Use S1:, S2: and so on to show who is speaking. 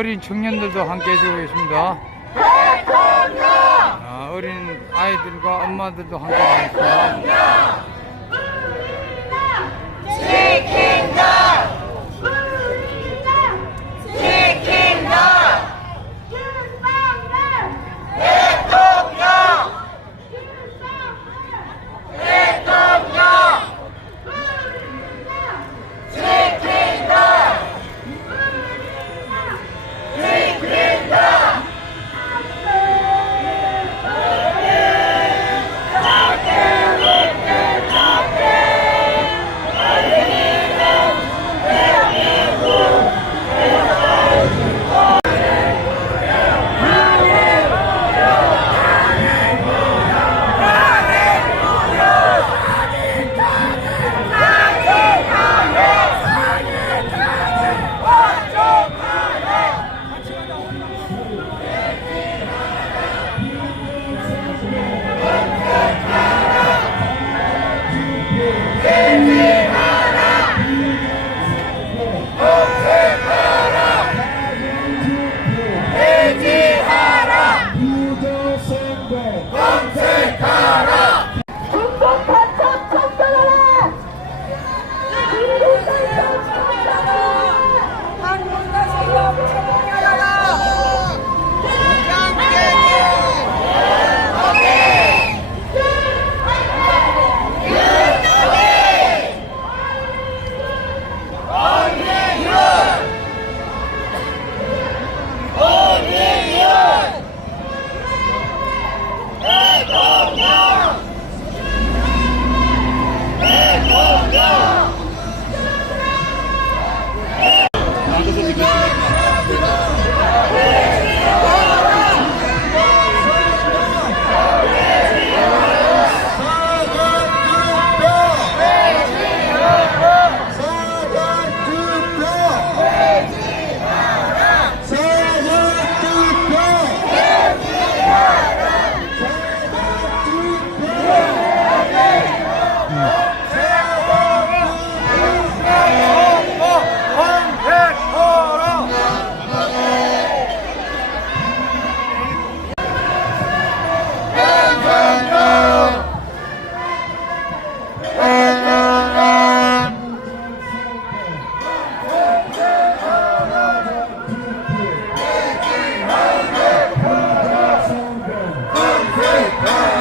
S1: 어린 청년들도 함께 해주고 계십니다. 아, 어린 아이들과 엄마들도 함께 하고 있습니다. Hey, hey.